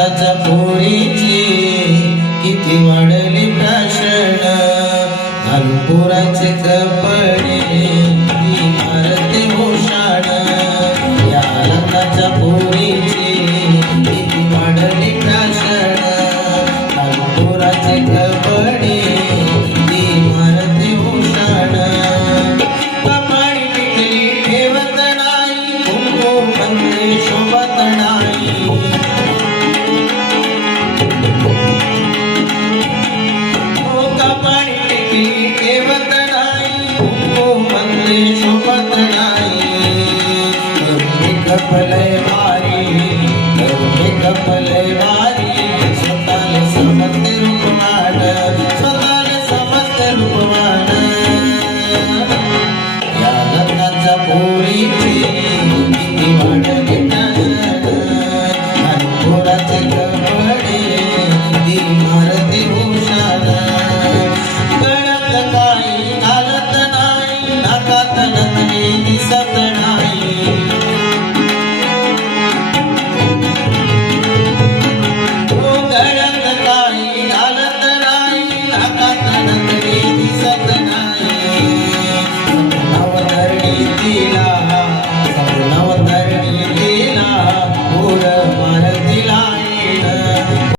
पोरीची किती वाढली प्राशन घालपुराचे कपडे मारते भूषण या लग्नाच्या पोरीची किती वाढली प्राशन घालपुराचे कपडे मारते भूषण कपाळी टिकली ठेवत नाही कुंकुम म्हणजे शोभत नाही शोभत नाही कपले वारी स्वतःला समजते रूपवान या लग्नाच्या पोरीची किती वाढली पोराचे कपडे ती मारते भूषण गळ्यात काही घालत नाही नाकात नथनी दिसत नाही गळ्यात काही घालत नाही नाकात नथनी दिसत नाही नवधरणी तिला